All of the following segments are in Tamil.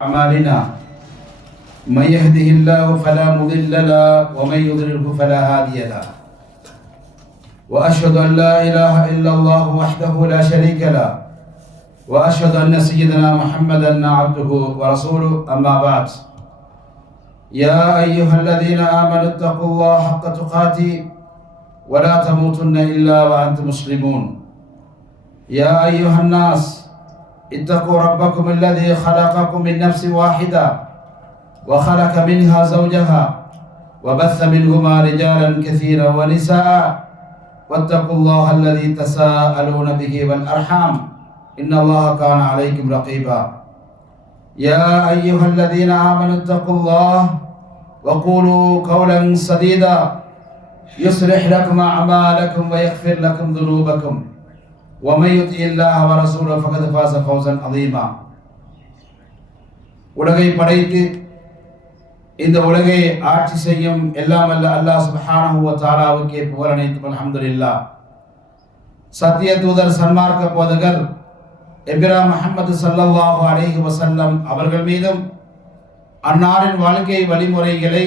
أعمالنا من يهده الله فلا مضل له ومن يضلله فلا هادي له وأشهد أن لا إله إلا الله وحده لا شريك له وأشهد أن سيدنا محمدا عبده ورسوله أما بعد يا أيها الذين آمنوا اتقوا الله حق تقاته ولا تموتن إلا وأنتم مسلمون يا أيها الناس اتقوا ربكم الذي خلقكم من نفس واحدة وخلق منها زوجها وبث منهما رجالا كثيرا ونساء واتقوا الله الذي تساءلون به والأرحام إن الله كان عليكم رقيبا يا أيها الذين آمنوا اتقوا الله وقولوا قولا سديدا يصلح لكم أعمالكم ويغفر لكم ذنوبكم ومن يطع الله ورسوله فقد فاز فوزا عظيما. உலகை படைத்து இந்த உலகை ஆட்சி செய்யும் எல்லாம் வல்ல அல்லாஹ் சுப்ஹானஹு வ தஆலாவுக்கே புகழ் அனைத்தும் அல்ஹம்துலில்லாஹ். சத்திய தூதர் சன்மார்க்க போதகர் எபிராம் முஹம்மது ஸல்லல்லாஹு அலைஹி வஸல்லம் அவர்கள் மீதும் அன்னாரின் வாழ்க்கை வழிமுறைகளை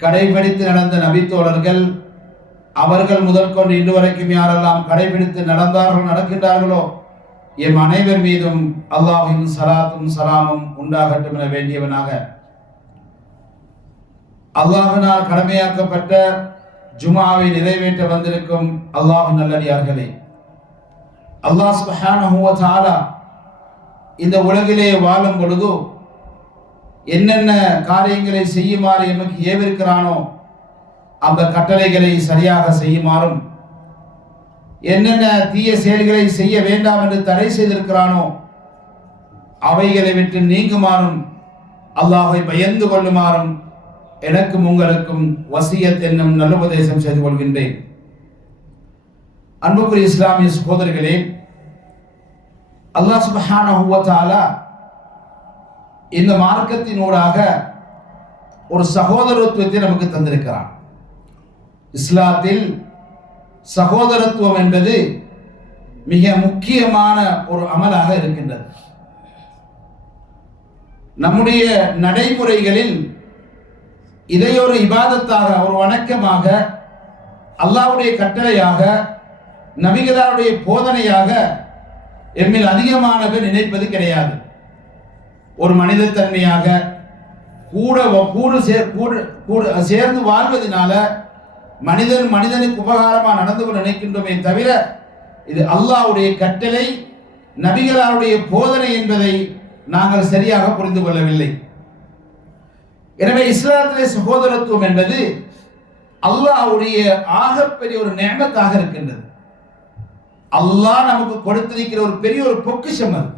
கடைபிடித்து நடந்த நபித்தோழர்கள் அவர்கள் முதல் கொண்டு இன்று வரைக்கும் யாரெல்லாம் கடைபிடித்து நடந்தார்கள் நடக்கின்றார்களோ எம் அனைவர் மீதும் அல்லாஹ்வின் ஸலாத்தும் ஸலாமும் உண்டாகட்டும் என வேண்டியவனாக அல்லாஹ்வினால் கடமையாக்கப்பட்ட ஜும்ஆவை நிறைவேற்ற வந்திருக்கும் அல்லாஹ்வின் நல்லடியார்களே, அல்லாஹ் சுப்ஹானஹு வ தஆலா இந்த உலகிலே வாழும் பொழுது என்னென்ன காரியங்களை செய்யுமாறு எமக்கு ஏவிருக்கிறானோ அந்த கட்டளைகளை சரியாக செய்யுமாறும், என்னென்ன தீய செயல்களை செய்ய வேண்டாம் என்று தடை செய்திருக்கிறானோ அவைகளை விட்டு நீங்குமாறும் அல்லாஹ்வை பயந்து கொள்ளுமாறும் எனக்கும் உங்களுக்கும் வசியத் என்னும் நல்லுபதேசம் செய்து கொள்கின்றேன். அன்புக்குரிய இஸ்லாமிய சகோதரர்களே, அல்லாஹ் சுப்ஹானஹு வ தஆலா இந்த மார்க்கத்தினூடாக ஒரு சகோதரத்துவத்தை நமக்கு தந்திருக்கிறான். இஸ்லாத்தில் சகோதரத்துவம் என்பது மிக முக்கியமான ஒரு அமலாக இருக்கின்றது. நம்முடைய நடைமுறைகளில் இதை ஒரு இபாதத்தாக, ஒரு வணக்கமாக, அல்லாஹ்வுடைய கட்டளையாக, நபிகளாருடைய போதனையாக எம்மில் அதிகமானவர் நினைப்பது கிடையாது. ஒரு மனித தன்மையாக சேர்ந்து வாழ்வதனால மனிதனுக்கு உபகாரமாக நடந்து கொண்டு நினைக்கின்றோமே தவிர இது அல்லாஹ்வுடைய கட்டளை, நபிகளாருடைய போதனை என்பதை நாங்கள் சரியாக புரிந்து கொள்ளவில்லை. எனவே இஸ்லாத்திலே சகோதரத்துவம் என்பது அல்லாஹ்வுடைய ஆகப்பெரிய ஒரு நிஅமத்தாக இருக்கின்றது. அல்லாஹ் நமக்கு கொடுத்திருக்கிற ஒரு பெரிய ஒரு பொக்கிஷம் அது.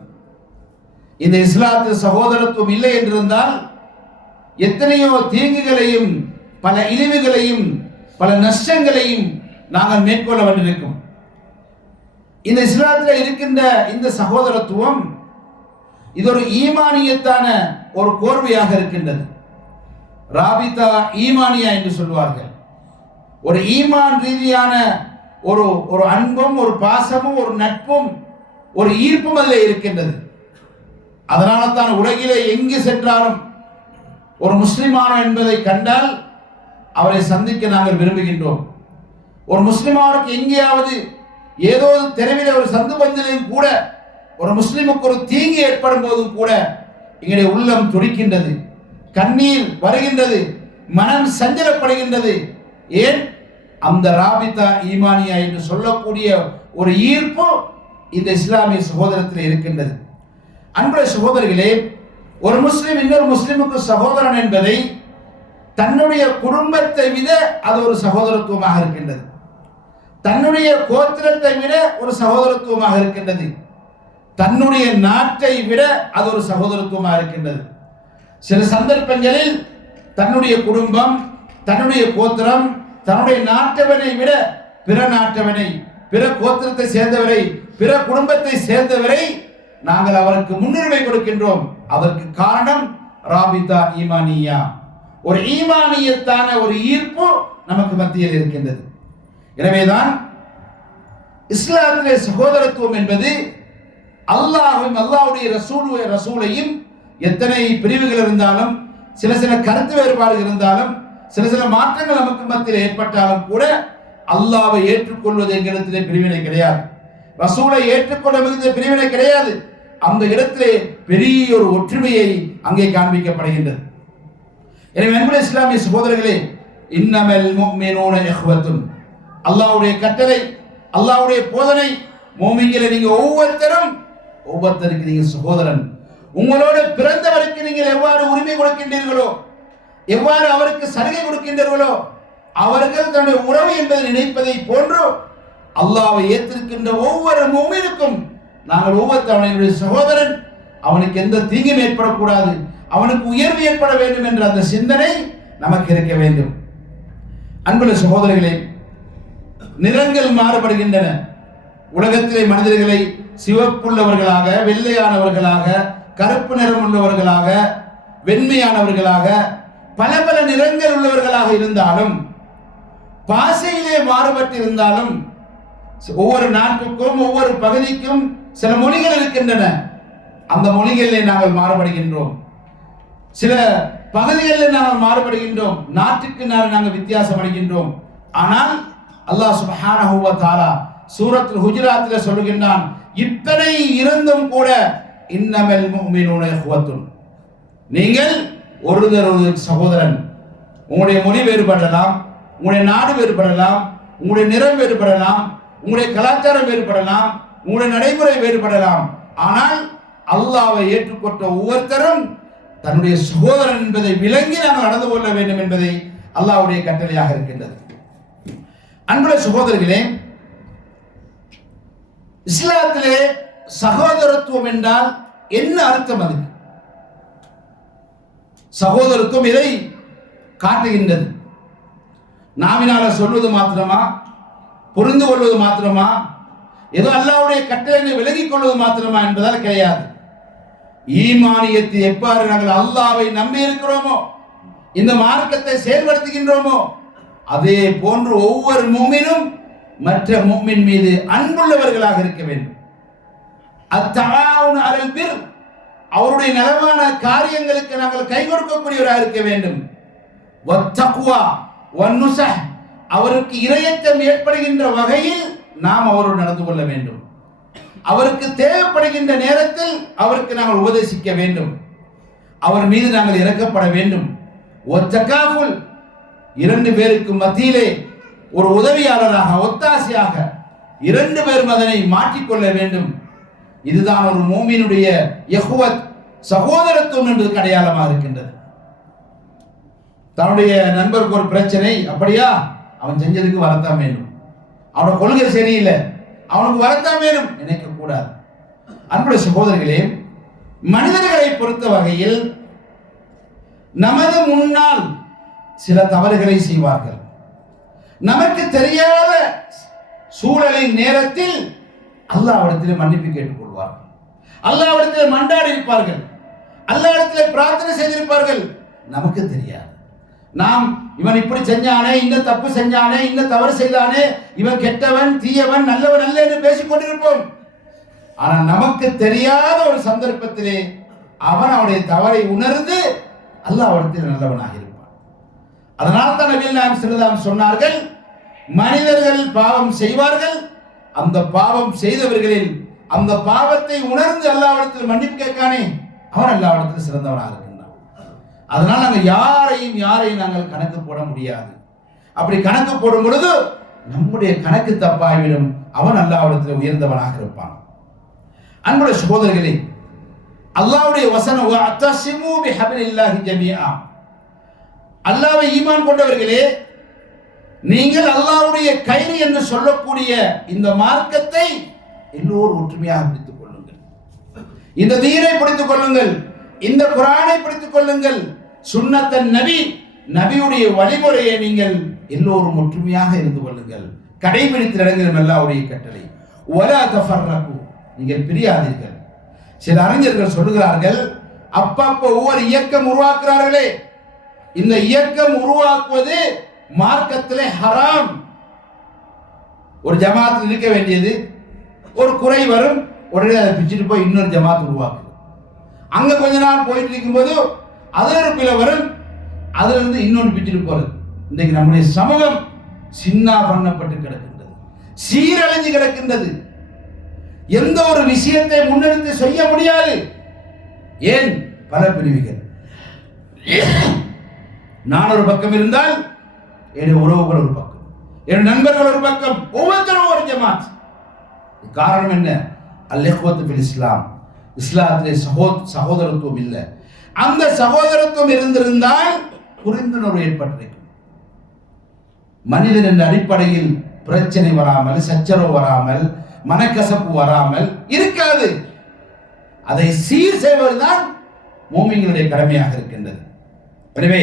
இந்த இஸ்லாத்தில் சகோதரத்துவம் இல்லை என்றிருந்தால் எத்தனையோ தீங்குகளையும் பல இழிவுகளையும் பல நஷ்டங்களையும் நாங்கள் மேற்கொள்ள வேண்டியிருக்கும். இந்த இஸ்லாத்தில் இருக்கின்ற இந்த சகோதரத்துவம் இது ஒரு ஈமானியத்தான ஒரு கோர்வையாக இருக்கின்றது. ராபிதா ஈமானியா என்று சொல்வார்கள். ஒரு ஈமான் ரீதியான ஒரு அன்பும் ஒரு பாசமும் ஒரு நட்பும் ஒரு ஈர்ப்பும் அதில் இருக்கின்றது. அதனால தான் உலகிலே எங்கு சென்றாலும் ஒரு முஸ்லிமானோ என்பதை கண்டால் அவரை சந்திக்க நாங்கள் விரும்புகின்றோம். ஒரு முஸ்லிமானுக்கு எங்கேயாவது ஏதோ தெருவில் ஒரு சந்து பந்திலையும் கூட ஒரு முஸ்லிமுக்கு ஒரு தீங்கு ஏற்படும் போதும் கூட எங்களுடைய உள்ளம் துடிக்கின்றது, கண்ணீர் வருகின்றது, மனம் சஞ்சலப்படுகின்றது. ஏன்? அந்த ராபிதா ஈமானியா என்று சொல்லக்கூடிய ஒரு ஈர்ப்பு இந்த இஸ்லாமிய சகோதரத்தில் இருக்கின்றது. அன்புடைய சகோதரர்களே, ஒரு முஸ்லிம் இன்னொரு முஸ்லிமுக்கு சகோதரன் என்பதை தன்னுடைய குடும்பத்தை விட அது ஒரு சகோதரத்துவமாக இருக்கின்றது. தன்னுடைய கோத்திரத்தை விட ஒரு சகோதரத்துவமாக இருக்கின்றது. தன்னுடைய நாட்டை விட அது ஒரு சகோதரத்துவமாக இருக்கின்றது. சில சந்தர்ப்பங்களில் தன்னுடைய குடும்பம், தன்னுடைய கோத்திரம், தன்னுடைய நாட்டவனை விட பிற நாட்டவனை, பிற கோத்திரத்தை சேர்ந்தவரை, பிற குடும்பத்தை சேர்ந்தவரை நாங்கள் அவருக்கு முன்னுரிமை கொடுக்கின்றோம். அதற்கு காரணம் ராபிதா ஈமானியா, ஒரு ஈமானியத்தான ஒரு ஈர்ப்பு நமக்கு மத்தியில் இருக்கின்றது. எனவேதான் இஸ்லாத்திலே சகோதரத்துவம் என்பது அல்லாஹ்வையும் அல்லாஹ்வுடைய ரசூலையும் எத்தனை பிரிவுகள் இருந்தாலும், சில சில கருத்து வேறுபாடுகள் இருந்தாலும், சில சில மாற்றங்கள் நமக்கு மத்தியில் ஏற்பட்டாலும் கூட அல்லாஹ்வை ஏற்றுக்கொள்வது என்கிறதிலே பிரிவினை கிடையாது. ரசூலை ஏற்றுக்கொள்ள பிரிவினை கிடையாது. அந்த இடத்திலே பெரிய ஒரு ஒற்றுமையை அங்கே காண்பிக்கப்படுகின்றது. எனவே அன்புள்ள இஸ்லாமிய சகோதரர்களே, இன்னமல் முஃமினூன இஹ்வத்துன், அல்லாஹ்வுடைய கட்டளை, அல்லாஹ்வுடைய போதனை, மூமின்களை நீங்க ஒவ்வொருத்தருக்கு நீங்க சகோதரன். உங்களோட பிறந்தவருக்கு நீங்கள் எவ்வாறு உரிமை கொடுக்கின்றீர்களோ, எவ்வாறு அவருக்கு சலுகை கொடுக்கின்றீர்களோ, அவர்கள் தன்னுடைய உறவு என்பதை நினைப்பதை போன்று அல்லாஹ்வை ஏற்றிருக்கின்ற ஒவ்வொரு மூமினுக்கும் நாங்கள் ஒவ்வொருத்தவனுடைய சகோதரன், அவனுக்கு எந்த தீங்கும் ஏற்படக்கூடாது, அவனுக்கு உயர்வு ஏற்பட வேண்டும் என்ற அந்த சிந்தனை நமக்கு இருக்க வேண்டும். அன்புள்ள சகோதரர்களே, நிறங்கள் மாறுபடுகின்றன. உலகத்திலே மனிதர்களை சிவப்புள்ளவர்களாக, வெள்ளையானவர்களாக, கருப்பு நிறம் உள்ளவர்களாக, வெண்மையானவர்களாக, பல பல நிறங்கள் உள்ளவர்களாக இருந்தாலும், பாஷையிலே மாறுபட்டு இருந்தாலும், ஒவ்வொரு நாட்டுக்கும் ஒவ்வொரு பகுதிக்கும் சில மொழிகள் இருக்கின்றன. அந்த மொழிகளிலே நாங்கள் மாறுபடுகின்றோம். சில பகுதிகளில் நாங்கள் மாறுபடுகின்றோம். நாட்டுக்கு நாங்கள் வித்தியாசம் அடைகின்றோம். ஆனால் அல்லாஹ் சுப்ஹானஹு வ தஆலா சூரத்துல் ஹுஜராத்திலே சொல்லுகின்றான், இத்தனை இருந்தும் கூட இன்னமல் முஃமினூன இஹ்வத்துன், நீங்கள் ஒருவர் சகோதரன். உங்களுடைய மொழி வேறுபடலாம், உங்களுடைய நாடு வேறுபடலாம், உங்களுடைய நிறம் வேறுபடலாம், உங்களுடைய கலாச்சாரம் வேறுபடலாம், உங்களுடைய நடைமுறை வேறுபடலாம். ஆனால் அல்லாஹ்வை ஏற்றுக்கொண்ட ஒவ்வொருத்தரும் தன்னுடைய சகோதரன் என்பதை விளங்கி நாங்கள் நடந்து கொள்ள வேண்டும் என்பதை அல்லாஹ்வுடைய கட்டளையாக இருக்கின்றது. அன்புள்ள சகோதரர்களே, இஸ்லாத்திலே சகோதரத்துவம் என்றால் என்ன அர்த்தம்? அது சகோதரத்துவம் இதை காட்டுகின்றது. நாவினால சொல்வது மாத்திரமா, புரிந்து கொள்வது மாத்திரமா, ஏதோ அல்லாஹ்வுடைய கட்டளையை விலகிக் கொள்வது மாத்திரமா என்பதால் கிடையாது. ஈமானியத்தை எவ்வாறு நாங்கள் அல்லாஹ்வை நம்பி இருக்கிறோமோ, இந்த மார்க்கத்தை செயல்படுத்துகின்றோமோ, அதே போன்று ஒவ்வொரு முஃமினும் மற்ற முஃமின் மீது அன்புள்ளவர்களாக இருக்க வேண்டும். அத்தஆவுன் அலல் பிர், அவருடைய நலவான காரியங்களுக்கு நாங்கள் கை கொடுக்கக்கூடியவராக இருக்க வேண்டும். வத்தக்வா வன்னுஸஹ், அவருக்கு இறையச்சம் ஏற்படுகின்ற வகையில் நாம் அவரோடு நடந்து கொள்ள வேண்டும். அவருக்கு தேவைப்படுகின்ற நேரத்தில் அவருக்கு நாங்கள் உபதேசிக்க வேண்டும். அவர் மீது நாங்கள் இறக்கப்பட வேண்டும். ஒத்தகாஃபுல், இரண்டு பேருக்கு மத்தியிலே ஒரு உதவியாளராக, ஒத்தாசையாக இரண்டு பேரும் அதனை மாற்றிக்கொள்ள வேண்டும். இதுதான் ஒரு மூமினுடைய இஹ்வத், சகோதரத்துவம் என்பதற்கு அடையாளமாக இருக்கின்றது. தன்னுடைய நண்பருக்கு ஒரு பிரச்சனை, அப்படியா, அவன் செஞ்சதுக்கு வரத்தான் வேண்டும், அவனோட கொள்கை சரியில்லை, அவனுக்கு வரத்தான் வேணும் நினைக்க கூடாது. அன்புடைய சகோதரர்களே, மனிதர்களை பொறுத்த வகையில் நமது முன்னால் சில தவறுகளை செய்வார்கள். நமக்கு தெரியாத சூழலின் நேரத்தில் அல்லாஹ்விடத்தில் மன்னிப்பு கேட்டுக்கொள்வார்கள், அல்லாஹ்விடத்தில் மன்றாடி இருப்பார்கள், அல்லாஹ்விடத்தில் பிரார்த்தனை செய்திருப்பார்கள். நமக்கு தெரியாது. நாம் இவன் இப்படி செஞ்சானே, இந்த தப்பு செஞ்சானே, இந்த தவறு செய்தானே, இவன் கெட்டவன், தீயவன், நல்லவன் அல்ல என்று பேசிக் கொண்டிருப்போம். ஆனால் நமக்கு தெரியாத ஒரு சந்தர்ப்பத்திலே அவன் அவனுடைய தவறை உணர்ந்து அல்லாஹ்விடத்தில் நல்லவனாக இருப்பான். அதனால் தான் நபிகள் நாயகம் ஸல்லல்லாஹு அலைஹி வஸல்லம் சொன்னார்கள், மனிதர்கள் பாவம் செய்வார்கள், அந்த பாவம் செய்தவர்களில் அந்த பாவத்தை உணர்ந்து அல்லாஹ்விடத்தில் மன்னிப்பு கேட்கானே, அவன் அல்லாஹ்விடத்தில் சிறந்தவனாக இருக்கின்றான். அதனால் நாங்கள் யாரையும் நாங்கள் கணக்கு போட முடியாது. அப்படி கணக்கு போடும் பொழுது நம்முடைய கணக்கு தப்பாகிவிடும். அவன் அல்லாஹ்விடத்தில் உயர்ந்தவனாக இருப்பான். அன்புடைய சகோதரர்களே, அல்லாஹ்வுடைய வசனம் வஅத்தஸிமு பிஹப்லில்லாஹி ஜமீஆ, அல்லாஹ்வை ஈமான் கொண்டவர்களே, நீங்கள் அல்லாஹ்வுடைய கயிறு என்று சொல்லக்கூடிய இந்த மார்க்கத்தை எல்லோரும் ஒற்றுமையாக பிடித்துக் கொள்ளுங்கள். இந்த தீனை பிடித்துக் கொள்ளுங்கள், இந்த குர்ஆனை பிடித்துக் கொள்ளுங்கள். சுன்னத்தன் நபி, நபியுடைய வழிமுறையை நீங்கள் எல்லோரும் ஒற்றுமையாக இருந்து கொள்ளுங்கள், கடைபிடித்து நடங்கள் அல்லாஹ்வுடைய கட்டளை. வலா தஃபர்ரகு, நீங்கள் பிரியாதீர்கள். சில அறிஞர்கள் சொல்லுகிறார்கள், அப்பப்ப ஒவ்வொரு இயக்கம் உருவாக்குறார்களே, இந்த இயக்கம் உருவாக்குவது மார்க்கத்திலே ஹராம். ஒரு ஜமாத்தில் இருக்க வேண்டியது, ஒரு குறை வரும், உடனே அதை பிச்சுட்டு போய் இன்னொரு ஜமாத் உருவாக்குது. அங்க கொஞ்ச நாள் போயிட்டு இருக்கும்போது அது ஒரு பிள்ளை வரும், அதுல இருந்து இன்னொன்று பிச்சுட்டு போறது. இன்னைக்கு நம்முடைய சமூகம் சின்னா பண்ணப்பட்டு கிடக்கின்றது, சீரழிஞ்சு கிடக்கின்றது. எந்த ஒரு விஷயத்தை முன்னெடுத்து செய்ய முடியாது. ஏன்? பல பிரிவுகள். நான் ஒரு பக்கம் இருந்தால் என் உறவுகள் ஒரு பக்கம், என் நண்பர்கள் ஒரு பக்கம், ஒவ்வொருத்தரும் ஒரு ஜமாத். காரணம் என்ன? அல்-இஹ்வத்து ஃபில் இஸ்லாம், இஸ்லாத்திலே சகோதரத்துவம் இல்லை. அந்த சகோதரத்துவம் இருந்திருந்தால் புரிந்துணர்வு ஏற்பட்டிருக்கும். மனிதன் என்ற அடிப்படையில் பிரச்சனை வராமல், சச்சரவு வராமல், மனக்கசப்பு வராமல் இருக்காது. அதை சீர் செய்வதுதான் மூமின்களுடைய கடமையாக இருக்கின்றது. எனவே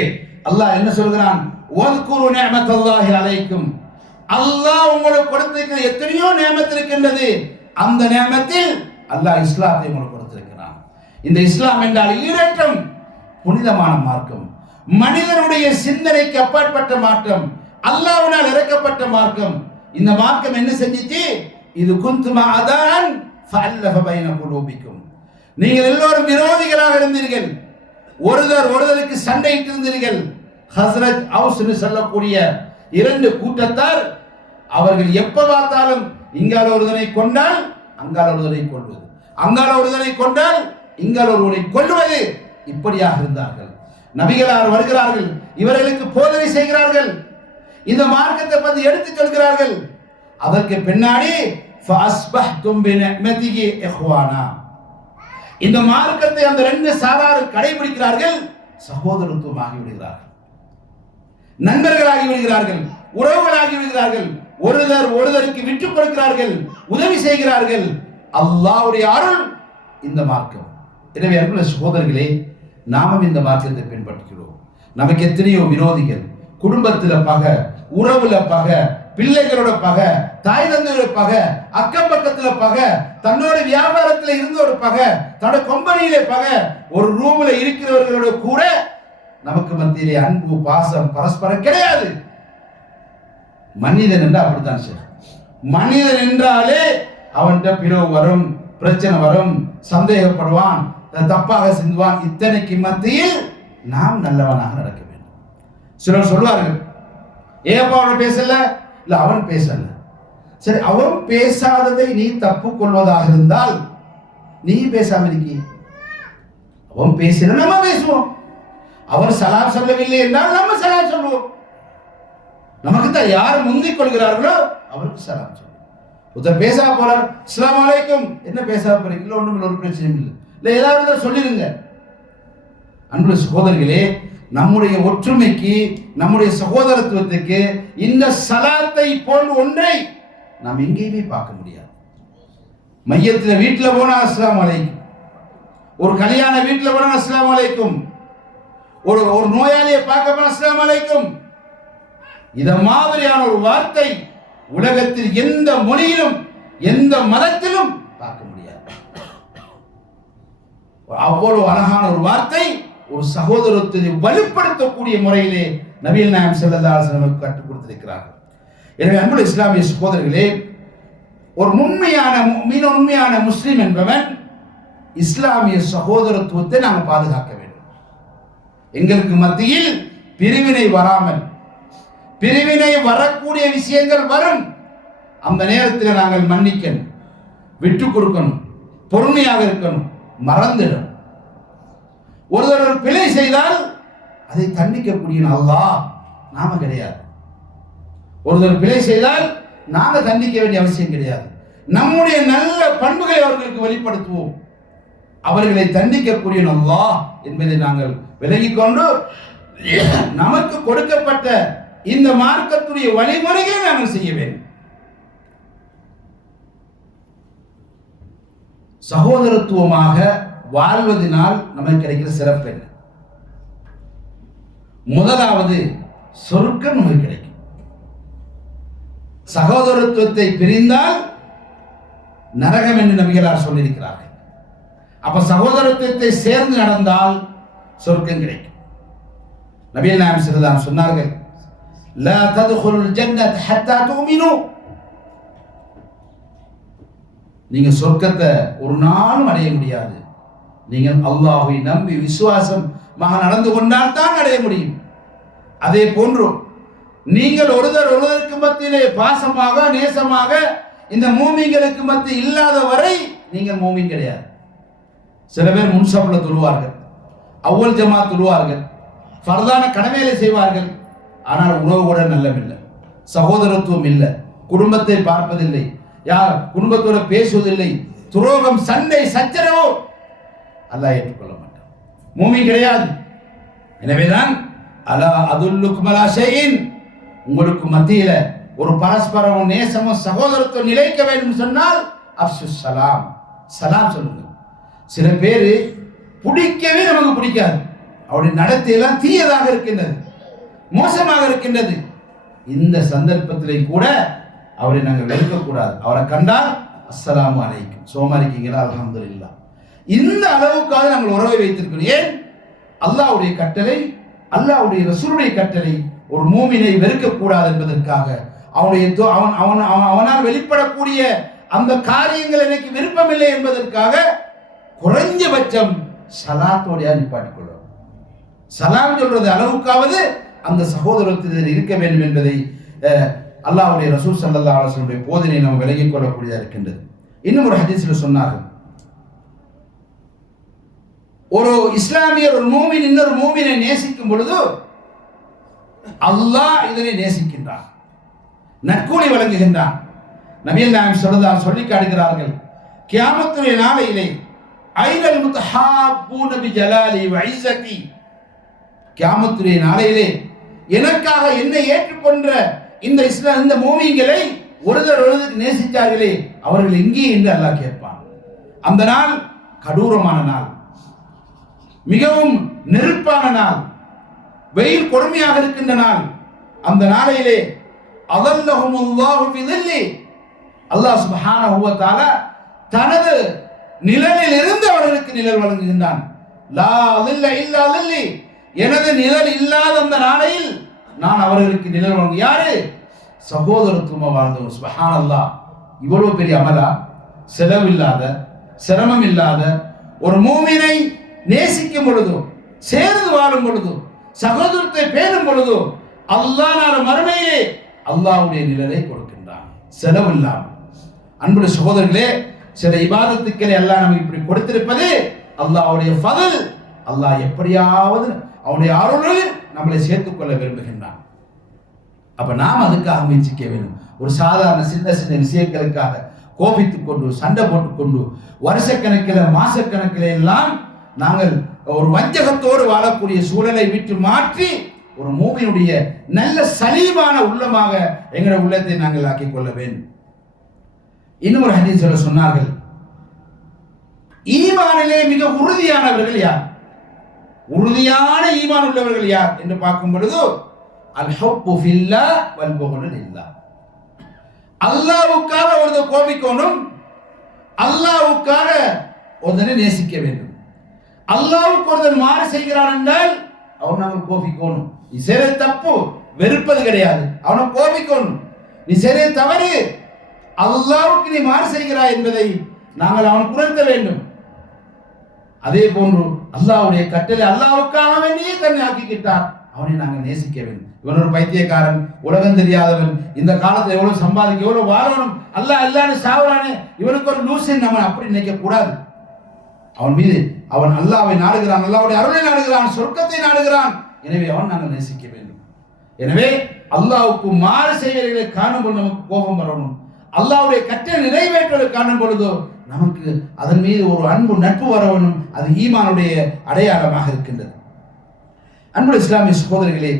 அல்லாஹ் என்ன சொல்கிறான்? வஸ்குரு நிஅமத்தல்லாஹி அலைக்கும், அல்லாஹ் உங்களுக்கு கொடுத்திருக்கிற எத்தனையோ நியமத் இருக்கின்றது. அந்த நியமத்தில் அல்லாஹ் இஸ்லாத்தை உங்களுக்கு கொடுத்திருக்கிறான். இந்த இஸ்லாம் என்றால் ஈரேற்றம், புனிதமான மார்க்கம், மனிதனுடைய சிந்தனைக்கு அப்பாற்பட்ட மார்க்கம், அல்லாஹ்வினால் இறக்கப்பட்ட மார்க்கம். இந்த மார்க்கம் என்ன செஞ்சிச்சு? இது குந்தும அதான் ஃபஅல்லஃப பைன குலூபிக்கும், நீங்கள் எல்லோரும் விரோதிகளாக இருந்தீர்கள், ஒருவருக்கு சண்டையிட்டு இருந்தீர்கள். ஹஸ்ரத் அவுஸ் சொல்லக்கூடிய இரண்டு கூட்டத்தார், அவர்கள் எப்ப பார்த்தாலும் இங்கால ஒருவனை கொண்டால் அங்கால ஒருவனை கொள்வது, அங்கால ஒருவனை கொண்டால் இங்கால ஒருவனை கொள்வது, இப்படியாக இருந்தார்கள். நபிகளார் வருகிறார்கள், இவர்களுக்கு போதனை செய்கிறார்கள், இந்த மார்க்கத்தை பற்றி எடுத்துச் சொல்கிறார்கள். அதற்கு பின்னாடி ஃபஅஸ்பஹ்தும் பிநிஅமதிஹி இஹ்வானா, இந்த மார்க்கத்தை அந்த ரெண்டு சாரார் கடைபிடிக்கிறார்கள், சகோதரத்துவமாகி விடுகிறார்கள், நண்பர்களாகி விடுகிறார்கள், உறவுகளாகி விடுகிறார்கள், ஒருவருக்கு விட்டுக் கொடுக்கிறார்கள், உதவி செய்கிறார்கள். அல்லாஹ்வுடைய அருள் இந்த மார்க்கம். எனவே அன்புள்ள சகோதரர்களே, நாமும் இந்த மார்க்கத்தை பின்பற்றுகிறோம். நமக்கு எத்தனையோ விரோதிகள், குடும்பத்தில் பகை, உறவுல பகை, பிள்ளைகளோட பகை, தாய் தந்தையோட பகை, அக்கம் பக்கத்துல பகை, தன்னோட வியாபாரத்தில் இருந்த ஒரு பகை, தன்னோட கம்பெனியில பகை, ஒரு ரூம்ல இருக்கிறவர்களோட கூட நமக்கு மத்தியிலே அன்பு, பாசம், பரஸ்பரம் கிடையாது. மனிதன் என்றால் அப்படித்தான் சார். மனிதன் என்றாலே அவன்கிட்ட பிளவு வரும், பிரச்சனை வரும், சந்தேகப்படுவான், தப்பாக சிந்துவான். இத்தனைக்கு மத்தியில் நாம் நல்லவனாக நடக்க வேண்டும். சிலர் சொல்வார்கள், ஏப்பா அவன் பேசல, இல்ல அவன் பேசல. சரி, அவன் பேசாததை நீ தப்பு கொள்வதாக இருந்தால் நீ பேசாம இருக்கி, அவன் பேசல நம்ம பேசுவோம், அவர் சலாம் சொல்லவில்லை என்றால் நம்ம சலாம் சொல்லுவோம். நமக்கு தான் யார் முந்திக் கொள்கிறார்களோ அவருக்கு சலாம் சொல்லுவோம். ஒருத்தர் பேசா போறார், அஸ்ஸலாமு அலைக்கும், என்ன பேசா போறீங்க? இல்லை ஒன்றும் ஒரு பிரச்சனையும் இல்லை, இல்லை ஏதாவது சொல்லிடுங்க. அன்புள்ள சகோதரர்களே, நம்முடைய ஒற்றுமைக்கு, நம்முடைய சகோதரத்துவத்துக்கு இந்த சலாத்தை போன்ற ஒன்றை நாம் எங்கேயுமே பார்க்க முடியாது. மையத்தில் வீட்டில் போனா அஸ்ஸலாமு அலைக்கும், ஒரு கல்யாண வீட்டில் போனா அஸ்ஸலாமு அலைக்கும், ஒரு நோயாளியை பார்க்க போனா அஸ்ஸலாமு அலைக்கும். இத மாதிரியான ஒரு வார்த்தை உலகத்தில் எந்த மொழியிலும் எந்த மதத்திலும் பார்க்க முடியாது. அவ்வளவு அழகான ஒரு வார்த்தை, ஒரு சகோதரத்தை வலுப்படுத்தக்கூடிய முறையிலே நபிகள் நாயகம் ஸல்லல்லாஹு அலைஹி வஸல்லம் கற்றுக் கொடுத்திருக்கிறார்கள். எனவே அன்புள்ள இஸ்லாமிய சகோதரர்களே, ஒரு உண்மையான முஸ்லிம் என்பவன் இஸ்லாமிய சகோதரத்துவத்தை நாங்கள் பாதுகாக்க வேண்டும். எங்களுக்கு மத்தியில் பிரிவினை வராமல், பிரிவினை வரக்கூடிய விஷயங்கள் வரும், அந்த நேரத்தில் நாங்கள் மன்னிக்கணும், விட்டு கொடுக்கணும், பொறுமையாக இருக்கணும், மறந்துடும். ஒருவர் பிழை செய்தால் அதை தண்டிக்கக்கூடிய அல்லாஹ், நாம கிடையாது. ஒருவர் பிழை செய்தால் நாங்க தண்டிக்க வேண்டிய அவசியம் கிடையாது. நம்முடைய நல்ல பண்புகளை அவர்களுக்கு வெளிப்படுத்துவோம், அவர்களை தண்டிக்கக்கூடிய அல்லாஹ் என்பதை நாங்கள் விலகிக் கொண்டு நமக்கு கொடுக்கப்பட்ட இந்த மார்க்கத்துடைய வழிமுறைகளை நாங்கள் செய்ய வேண்டும். சகோதரத்துவமாக வாழ்வதனால் நமக்கு கிடைக்கிற சிறப்பு என்ன? முதலாவது, சொர்க்கம் நமக்கு கிடைக்கும். சகோதரத்துவத்தை பிரிந்தால் நரகம் என்று நபிகளார் சொல்லியிருக்கிறார்கள். அப்ப சகோதரத்துவத்தை சேர்ந்து நடந்தால் சொர்க்கம் கிடைக்கும். நபிகள் நாயகம் ஸல்லல்லாஹு அலைஹி வஸல்லம் சொன்னார்கள், லா தத்குலுல் ஜன்னத ஹத்தா துமினு, நீங்க சொர்க்கத்தை ஒரு நாளும் அடைய முடியாது நீங்கள் அல்லாஹ்வை நம்பி விசுவாசமாக நடந்து கொண்டால் தான் அடைய முடியும். அதே போன்று நீங்கள் ஒருவருக்கு மத்தியிலே பாசமாக நேசமாக இந்த மூமின்களுக்கு மத்தியில் இல்லாத வரை நீங்கள் மூமின் கிடையாது. சில பேர் முன்சப்ல தொழுவார்கள், அவ்வல் ஜமாத் தொழுவார்கள், ஃபர்தான கடமைகளை செய்வார்கள், ஆனால் உறவு கூட நல்லமில்லை, சகோதரத்துவம் இல்லை, குடும்பத்தை பார்ப்பதில்லை, யார் குடும்பத்தோட பேசுவதில்லை, துரோகம், சண்டை, சச்சரவு, அல்லாஹ் ஏற்றுக்கொள்ள மாட்டான், மூமின் கிடையாது. எனவேதான் அலா அதுல்லுக்கும் அலா ஷைஇன், உங்களுக்கு மத்தியில ஒரு பரஸ்பரம் நேசமும் சகோதரத்துவம் நிலைக்க வேண்டும் சொன்னால் அஃஷு சலாம், சலாம் சொல்லுங்க. சில பேர் பிடிக்கவே நமக்கு பிடிக்காது, அவருடைய நடத்தையெல்லாம் தீயதாக இருக்கின்றது, மோசமாக இருக்கின்றது. இந்த சந்தர்ப்பத்திலே கூட அவரை நாங்கள் வெறுக்கக்கூடாது. அவரை கண்டால் அஸ்ஸலாமு அலைக்கும், சோமா இருக்கீங்களா, அல்ஹம்துலில்லாஹ், இந்த அளவுக்காக நாங்கள் உறவை வைத்திருக்கிறோம். ஏன்? அல்லாஹ்வுடைய கட்டளை, அல்லாஹ்வுடைய ரசூலுடைய கட்டளை ஒரு மூமினை வெறுக்கக்கூடாது என்பதற்காக. அவனால் வெளிப்படக்கூடிய அந்த காரியங்கள் எனக்கு விருப்பமில்லை என்பதற்காக குறைஞ்சபட்சம் சலாத்தோடைய நிப்பாட்டிக் கொள்ளும். சலாம் சொல்றது அளவுக்காவது அந்த சகோதரத்தில் இருக்க வேண்டும் என்பதை அல்லாஹ்வுடைய ரசூல் ஸல்லல்லாஹு அலைஹி வஸல்லம் போதனை நாம் விலகிக் கொள்ளக்கூடியதாக இருக்கின்றது. இன்னும் ஒரு ஹதீஸில் சொன்னார்கள், ஒரு இஸ்லாமியர் ஒரு மூமின் இன்னொரு மூமினை நேசிக்கும் பொழுது அல்லாஹ் இதனை நேசிக்கின்றான், நற்கூலி வழங்குகின்றான். நபிகள் நாயகம் ஸல்லல்லாஹு சொல்லி காட்டுகிறார்கள், கியாமத்துடைய நாளையிலே ஐனல் முத்தஹாப்பூன பிஜலாலி வ இஸ்ஸதி, கியாமத்துடைய நாளையிலே எனக்காக என்னை ஏற்றுக்கொண்ட இந்த மூமின்களை ஒருவர் நேசித்தார்களே அவர்கள் எங்கே என்று அல்லாஹ் கேட்பான். அந்த நாள் கடூரமான நாள், மிகவும் நெருப்பான நாள், வெயில் கொடுமையாக இருக்கின்ற நாள். அந்த நாளையிலே அதல்லஹுமுல்லாஹு ஃபி ظில்லி, அல்லாஹ் சுப்ஹானஹு வ தஆலா தனது நிழலில் இருந்து அவர்களுக்கு நிழல் வழங்குகின்றான். லா ظில்ல இல்லா ظில்லி, எனது நிழல் இல்லாத அந்த நாளையில் நான் அவர்களுக்கு நிழல் வழங்கு. யாரு? சகோதரத்துவம் வாழ்ந்தவர். சுப்ஹானல்லாஹ், இவ்வளவு பெரிய அமலா, செலவில்லாத சிரமம் இல்லாத ஒரு மூமினை நேசிக்கும் பொழுதோ, சேர்ந்து வாழும் பொழுதோ, சகோதரத்தை பேணும் பொழுதோ அல்லாஹ் மறுமையிலே அல்லாஹ்வுடைய நிழலை கொடுக்கின்றான், செலவில்லாமல். அன்புடைய சகோதரர்களே, சில இபாதத்துக்களை அல்லாஹ் நமக்கு இப்படி கொடுத்திருப்பது அல்லாஹ்வுடைய ஃபضل. அல்லாஹ் எப்படியாவது அவனுடைய அருளில் நம்மளை சேர்த்துக் கொள்ள விரும்புகின்றான். அப்ப நாம் அதுக்காக முயற்சிக்க வேண்டும். ஒரு சாதாரண சின்ன சின்ன விஷயங்களுக்காக கோபித்துக் கொண்டு சண்டை போட்டுக்கொண்டு வருஷக்கணக்கில் மாசக்கணக்கில் எல்லாம் நாங்கள் ஒரு வஞ்சகத்தோடு வாழக்கூடிய சூழலை விட்டு மாற்றி ஒரு மூமினுடைய நல்ல சலீமான உள்ளமாக எங்களுடைய உள்ளத்தை நாங்கள் ஆக்கிக் கொள்ள வேண்டும். இன்னும் ஒரு ஹதீஸ்ல சொன்னார்கள், ஈமானிலே மிக உறுதியானவர்கள் யார், உறுதியான ஈமான் உள்ளவர்கள் யார் என்று பார்க்கும் பொழுது அல் ஹுப்பு ஃபில்லாஹ் வல் புக்து லில்லாஹ், அல்லாஹ்வுக்காக ஒருத்தர் கோபிக்கணும், அல்லாஹ்வுக்காக ஒருத்தரை நேசிக்க வேண்டும். அல்லாஹ்வுக்கு ஒருத்தர் மாறு செய்கிறான் என்றால் அவன் நாங்கள் கோபிக்கணும். நீ செய்த தப்பு வெறுப்பது கிடையாது, அவனை கோபிக்கணும். நீ செய்த தவறு அல்லாஹ்வுக்கு நீ மாறு செய்கிறாய் என்பதை நாங்கள் அவனுக்கு உணர்த்த வேண்டும். அதே போன்று அல்லாஹ்வுடைய கட்டளை அல்லாஹ்வுக்காக வேண்டியே தன்னை ஆக்கிக்கிட்டார், அவனை நாங்கள் நேசிக்க வேண்டும். இவன் ஒரு பைத்தியக்காரன், உலகம் தெரியாதவன், இந்த காலத்தில் எவ்வளவு சம்பாதிக்க எவ்வளவு வாழணும், அல்லாஹ் அல்லான்னு சாவுறானே, இவனுக்கு ஒரு லூசின் நம்ம அப்படி நினைக்க கூடாது. அவன் மீது அவன் அல்லாஹ்வை நாடுகிறான், அல்லாஹ்வுடைய அருளை நாடுகிறான், சொர்க்கத்தை நாடுகிறான். எனவே அவன் நாங்கள் நேசிக்க வேண்டும். எனவே அல்லாஹ்வுக்கு மாறு செய்வதை காணும் பொழுது நமக்கு கோபம் வரணும், அல்லாஹ்வுடைய கட்டளை நிறைவேற்றுவதை காணும் பொழுதோ நமக்கு அதன் மீது ஒரு அன்பு நட்பு வரணும். அது ஈமானுடைய அடையாளமாக இருக்கின்றது. அன்புள்ள இஸ்லாமிய சகோதரர்களே,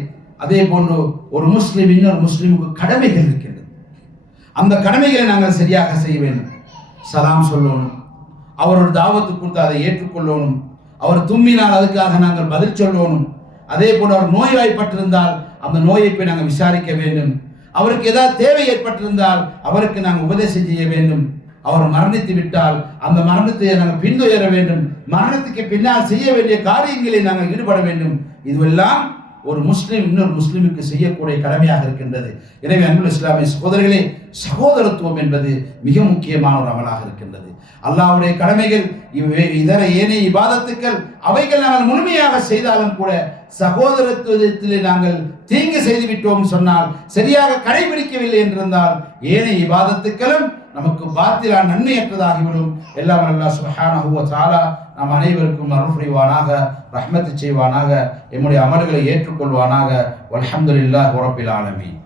அதே போன்று ஒரு முஸ்லிம் இன்னொரு முஸ்லிமுக்கு கடமைகள் இருக்கின்றது. அந்த கடமைகளை நாங்கள் சரியாக செய்ய வேண்டும். சலாம் சொல்லணும், அவர் ஒரு தாவத்து கொடுத்து அதை ஏற்றுக்கொள்ளணும், அவர் தும்மினால் அதுக்காக நாங்கள் பதில் சொல்லணும். அதே போன்று அவர் நோய்வாய்ப்பட்டிருந்தால் அந்த நோயை போய் நாங்கள் விசாரிக்க வேண்டும். அவருக்கு ஏதாவது தேவை ஏற்பட்டிருந்தால் அவருக்கு நாங்கள் உபதேசம் செய்ய வேண்டும். அவர் மரணித்து விட்டால் அந்த மரணத்தை நாங்கள் பின்துயர வேண்டும். மரணத்துக்கு பின்னால் செய்ய வேண்டிய காரியங்களை நாங்கள் ஈடுபட வேண்டும். இதுவெல்லாம் ஒரு முஸ்லிம் இன்னொரு முஸ்லிமுக்கு செய்யக்கூடிய கடமையாக இருக்கின்றது. எனவே அன்புள்ள இஸ்லாமிய சகோதரர்களே, சகோதரத்துவம் என்பது மிக முக்கியமான ஒரு அமலாக இருக்கின்றது. அல்லாஹ்வுடைய கடமைகள் இதர ஏனைய இபாதத்துக்கள் அவைகள் நாங்கள் முழுமையாக செய்தாலும் கூட சகோதரத்துவத்திலே நாங்கள் தீங்கு செய்துவிட்டோம் சொன்னால், சரியாக கடைபிடிக்கவில்லை என்றிருந்தால் ஏனைய இபாதத்துக்களும் நமக்கு பாத்திலான நன்மையற்றதாகிவிடும். எல்லாம் அல்லாஹ் சுப்ஹானஹு வ தஆலா நம் அனைவருக்கும் அருள் புரிவானாக, ரஹ்மத் செய்வானாக, எம்முடைய அமல்களை ஏற்றுக்கொள்வானாக. வல்ஹம்துலில்லாஹி ரப்பில் ஆலமீன்.